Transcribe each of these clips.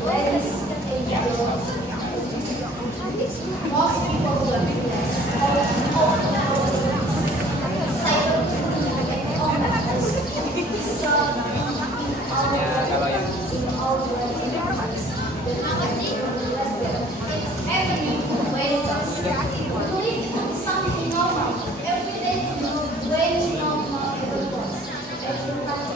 Ladies and gentlemen, most people will realize how cyberbullying and online harassment is in our lives. It's happening when we believe something normal. Every day, when it's normal, every time.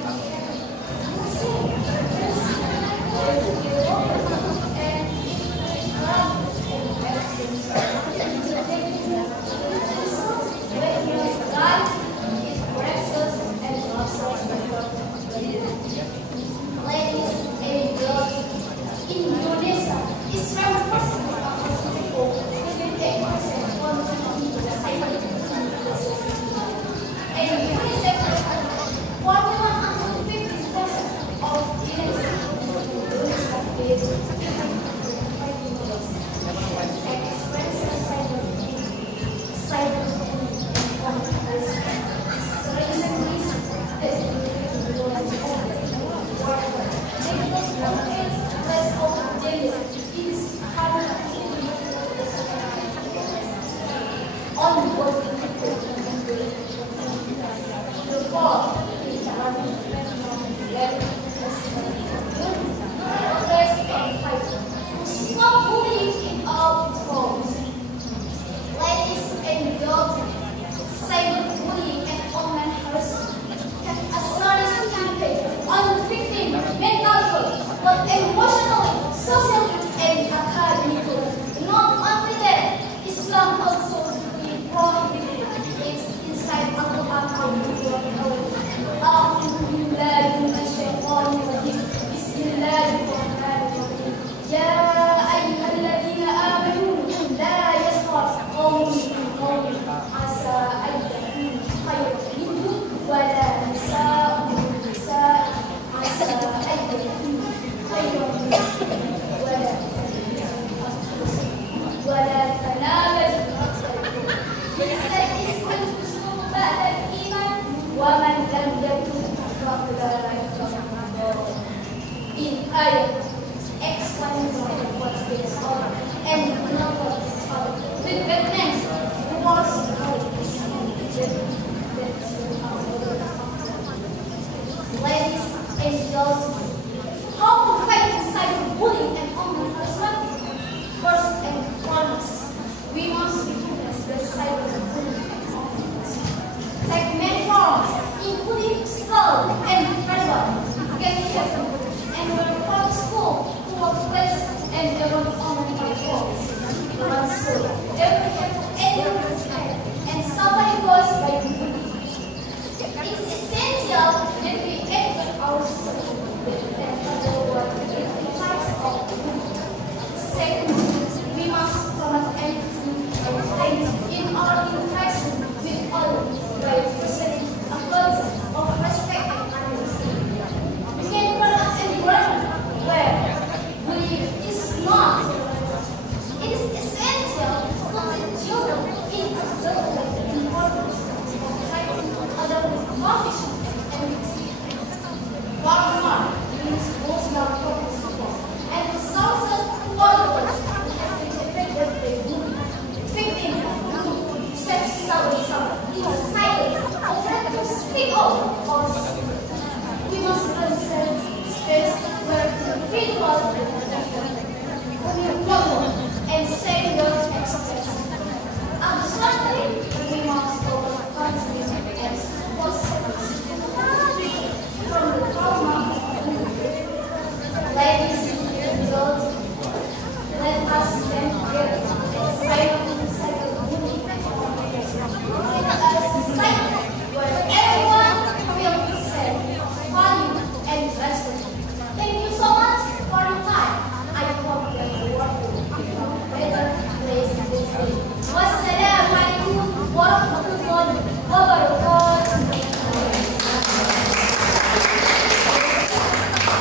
Stop bullying in all its forms. Ladies and gentlemen, cyberbullying and online harassment have a serious impact on victim mental health, both emotionally, socially, and academically. Not only that, Islam also prohibited it inside Al-Quran. Bismillahirrahmanirrahim. Ya ayyuhalladzina amanu la yaskhar qaumun min qaumin asa an yakunu khayran minhum wa la nisa'un min nisa'in asa an yakunu khayran minhum wa la tanabazu bi'ismi al-fusuq ba'da al-iman wa man lam yatub fa ulaika hum in ayat explaining what's being taught and another with Batman's wars ladies and gentlemen, how to fight cyberbullying and online harassment? First and foremost, we must recognize the cyberbullying take many forms, including physical and verbal, can happen anywhere from school, workplace, and even online platforms. So, every anyone and somebody goes by bullying. It's essential that we educate ourselves and other different types of bullying. Second, we must promote empathy and kindness in our interaction with others.